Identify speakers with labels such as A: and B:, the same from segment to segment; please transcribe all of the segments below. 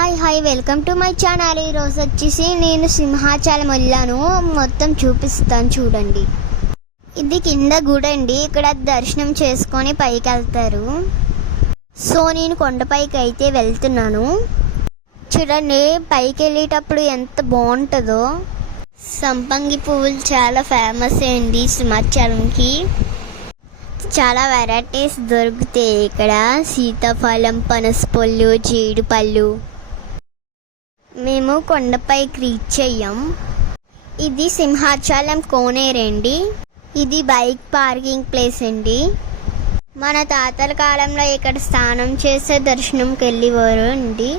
A: Hi hi welcome to my channel. ఈరోజు వచ్చేసి నేను సింహాచలం వెళ్ళాను మొత్తం చూపిస్తాను చూడండి. ఇది కింద గుడండి. ఇక్కడ దర్శనం చేసుకొని పైకి వెళ్తారు సో నేను కొండపైకి అయితే వెళ్తున్నాను. చూడండి పైకి వెళ్ళేటప్పుడు ఎంత బాగుంటుందో. సంపంగి పువ్వులు చాలా ఫేమస్ అండి సింహాచలంకి. చాలా వెరైటీస్ దొరుకుతాయి ఇక్కడ. సీతాఫలం పనసపళ్ళు జీడిపళ్ళు. మేము కొండపైకి రీచ్ అయ్యాం. ఇది సింహాచలం కోనేరండి ఇది బైక్ పార్కింగ్ ప్లేస్ అండి. మన తాతల కాలంలో ఇక్కడ స్నానం చేసే దర్శనంకి వెళ్ళేవారు అండి.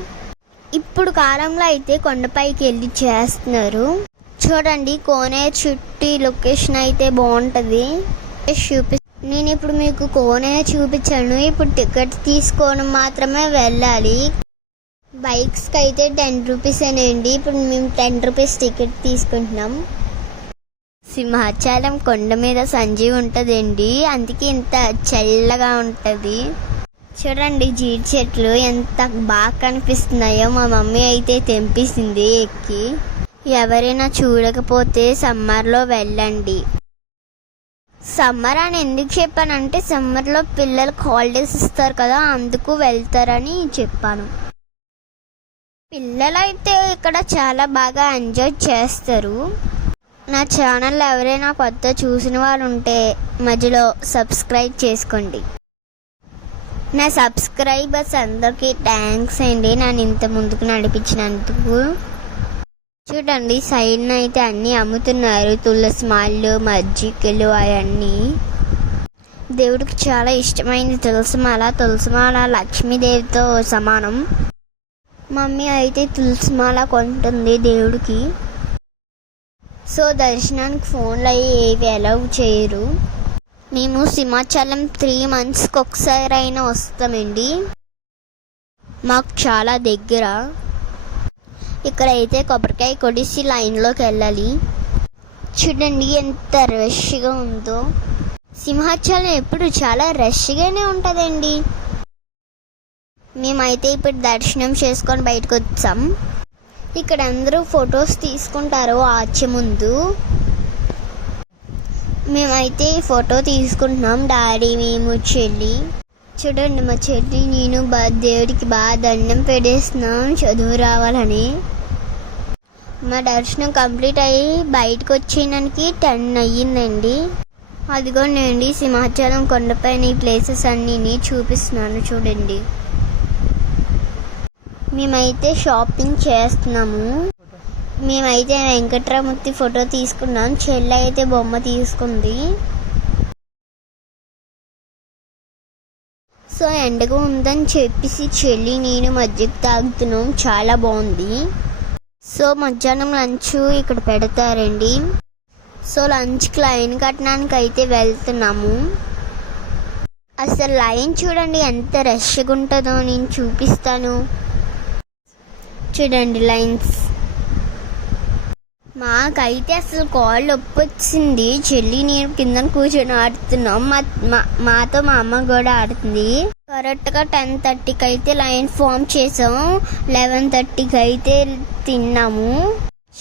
A: ఇప్పుడు కాలంలో అయితే కొండపైకి వెళ్ళి చేస్తున్నారు. చూడండి కోనేరు చుట్టి లొకేషన్ అయితే బాగుంటుంది. చూపి నేను ఇప్పుడు మీకు కోనేరు చూపించాను. ఇప్పుడు టికెట్ తీసుకోవడం మాత్రమే వెళ్ళాలి. బైక్స్కి అయితే టెన్ రూపీస్ అండి ఇప్పుడు మేము టెన్ రూపీస్ టికెట్ తీసుకుంటున్నాం. సింహాచలం కొండ మీద సంజీవ్ ఉంటుందండి. అందుకే ఇంత చల్లగా ఉంటుంది. చూడండి జీడి చెట్లు ఎంత బాగా కనిపిస్తున్నాయో. మా మమ్మీ అయితే తెంపేసింది ఎక్కి. ఎవరైనా చూడకపోతే సమ్మర్లో వెళ్ళండి. సమ్మర్ అని ఎందుకు చెప్పానంటే సమ్మర్లో పిల్లలకు హాలిడేస్ ఇస్తారు కదా అందుకు వెళ్తారని చెప్పాను. పిల్లలైతే ఇక్కడ చాలా బాగా ఎంజాయ్ చేస్తారు. నా ఛానల్ ఎవరైనా కొత్త చూసిన వాళ్ళు ఉంటే మధ్యలో సబ్స్క్రైబ్ చేసుకోండి. నా సబ్స్క్రైబర్స్ అందరికీ థ్యాంక్స్ అండి. నన్ను ఇంత ముందుకు నడిపించినందుకు. చూడండి సైడ్ అయితే అన్నీ అమ్ముతున్నారు. తులసి మాలు మజ్జికలు అవన్నీ. దేవుడికి చాలా ఇష్టమైంది తులసిమాల తులసిమాల లక్ష్మీదేవితో సమానం. మమ్మీ అయితే తులసిమాల కొంటుంది దేవుడికి. సో దర్శనానికి ఫోన్లు అవి ఏవి అలౌ చేయరు. మేము సింహాచలం త్రీ మంత్స్కి ఒకసారి అయినా వస్తామండి. మాకు చాలా దగ్గర. ఇక్కడైతే కొబ్బరికాయ కొడిసి లైన్లోకి వెళ్ళాలి. చూడండి ఎంత రష్గా ఉందో. సింహాచలం ఎప్పుడు చాలా రష్గానే ఉంటుందండి. మేమైతే ఇప్పుడు దర్శనం చేసుకొని బయటకు వచ్చాం. ఇక్కడ అందరూ ఫొటోస్ తీసుకుంటారు ఆర్చి ముందు. మేమైతే ఈ ఫోటో తీసుకుంటున్నాం డాడీ మేము చెల్లి. చూడండి మా చెల్లి నేను బా దేవుడికి బాగా దండం పెట్టేస్తున్నాం చదువు రావాలని. మా దర్శనం కంప్లీట్ అయ్యి బయటకు వచ్చేయడానికి టెన్ అయ్యిందండి. అదిగోనండి సింహాచలం కొండపైన ఈ ప్లేసెస్ అన్నీ చూపిస్తున్నాను చూడండి. మేమైతే షాపింగ్ చేస్తున్నాము. మేమైతే వెంకట్రామూర్తి ఫోటో తీసుకున్నాం. చెల్లి అయితే బొమ్మ తీసుకుంది. సో ఎండగా ఉందని చెప్పేసి చెల్లి నేను మధ్యకి తాగుతున్నాం. చాలా బాగుంది. సో మధ్యాహ్నం లంచ్ ఇక్కడ పెడతారండి. సో లంచ్కి లైన్ కట్టడానికి అయితే వెళ్తున్నాము. అసలు లైన్ చూడండి ఎంత రష్గా ఉంటుందో నేను చూపిస్తాను. చూడండి లైన్స్. మాకైతే అసలు కాల్ నొప్పి వచ్చింది చెల్లి నేను కింద కూర్చొని ఆడుతున్నాం. మా మా- మాతో మా అమ్మ కూడా ఆడుతుంది. కరెక్ట్గా టెన్ థర్టీకి అయితే లైన్ ఫామ్ చేసాం. లెవెన్ థర్టీకి అయితే తిన్నాము.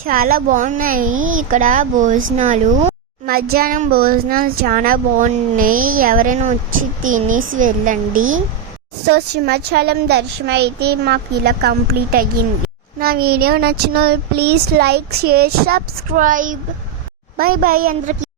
A: చాలా బాగున్నాయి ఇక్కడ భోజనాలు. మధ్యాహ్నం భోజనాలు చాలా బాగున్నాయి. ఎవరైనా వచ్చి తినేసి వెళ్ళండి. సో సింహాచలం దర్శనం అయితే మాకు ఇలా కంప్లీట్ అయ్యింది. నా వీడియో నచ్చిన please like share subscribe bye bye అందరికీ.